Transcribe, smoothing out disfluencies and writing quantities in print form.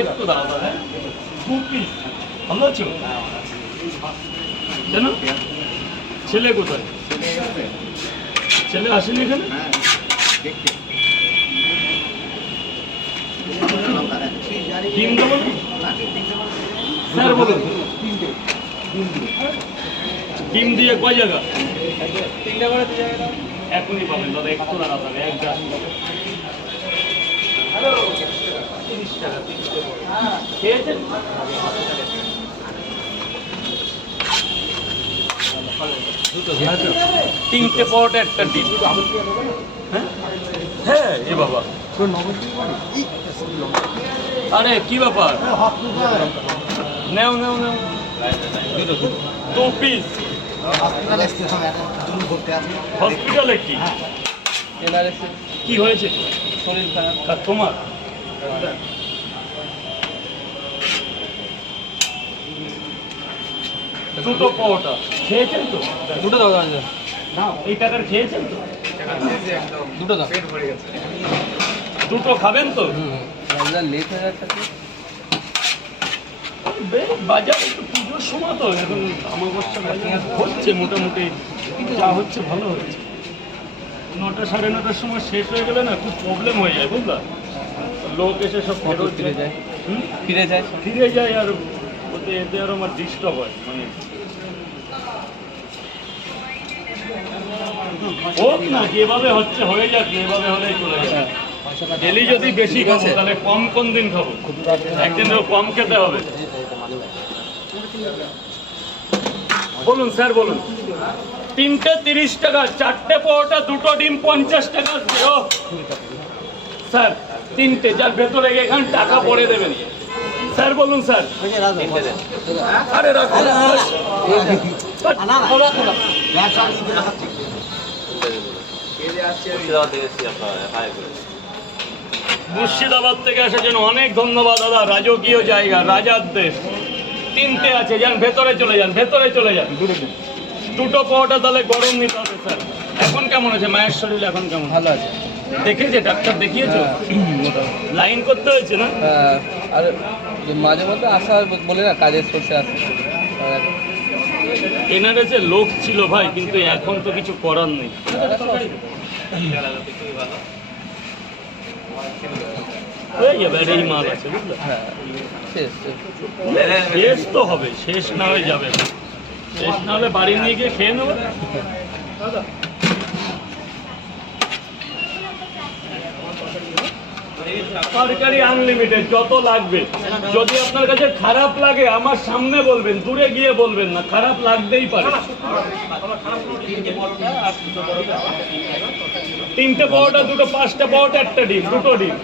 একটু দাদা, হ্যাঁ 2 পিস। ভালো আছো? কেন ছেলে কোথায়? ছেলে আসেনি এখানে? ডিম দেবো স্যার বলুন। ডিম দিয়ে কয় জায়গা? 3টে করে 2 জায়গা। এখনই পাবেন দাদা, একটু দাঁড়াতে হবে। এক গ্লাস হ্যালো 30 টাকা। খেয়েছেন? তিনটে পরোটা একটা ডিম। হ্যাঁ হ্যাঁ এ বাবা, আরে কি ব্যাপার? নেও নেও নেও 2 পিস। হসপিটালে কি কি হয়েছে? শরীর খারাপ। তোমার দুটো পরোটা খেয়েছেন তো? দুটো দাও না, এই টাকার খেয়েছেন তো? দুটো দাও, পেট ভরে গেছে। দুটো খাবেন তো? লেট হয়ে যাচ্ছে বাজার, একটু পুজোর সময় তো এখন আমাবস্যা বাজার হচ্ছে, মোটামুটি যা হচ্ছে ভালো হচ্ছে। 9টা সাড়ে 9টার সময় শেষ হয়ে গেলে না খুব প্রবলেম হয়ে যায়, বুঝলা? লোক এসে সব ফিরে যায়, ফিরে যায় আর ওতে এতে আর আমার ডিস্টার্ব হয়। মানে হোক না, যেভাবে হচ্ছে হয়ে যাক, এভাবে হলেই চলে যাবে। ডেলি যদি বেশি খাবো তাহলে কম কোন দিন খাবো? একদিন কম খেতে হবে। বলুন স্যার বলুন। 3টে 30 টাকা, 4টে পরোটা, 2টো ডিম 50 টাকা। ও স্যার 3টে, যার ভেতরে এখানে টাকা পরে দেবেন। স্যার বলুন স্যার। আরে রাখুন। মুর্শিদাবাদ থেকে এসেছেন, অনেক ধন্যবাদ দাদা। রাজকীয় জায়গা, রাজার দেশ। 3টে আছে, যান ভেতরে চলে যান, ভেতরে চলে যান। 2টো পরোটা তাহলে গরম নিতে হবে স্যার। এখন কেমন আছে মায়ের শরীর? এখন কেমন? ভালো আছে। দেখেছে ডাক্তার? দেখিয়েছো? লাইন করতে হয়েছে না? আর মাঝে মধ্যে আসা বলে না, কাজের সোর্সে আসে। এনআরএসে লোক ছিল ভাই, কিন্তু এখন তো কিছু করার নেই। হয়ে যাবে, আর এই মাল আছে বুঝলে। শেষ তো হবে, শেষ না হয়ে যাবে। শেষ না হলে বাড়ি নিয়ে গিয়ে খেয়ে নেবো। তরকারি আনলিমিটেড, যত লাগবে। যদি আপনার কাছে খারাপ লাগে আমার সামনে বলবেন, দূরে গিয়ে বলবেন না, খারাপ লাগতেই পারে। 3টে পরোটা, 2টো 5টা পরোটা, একটা ডিম, 2টো ডিম।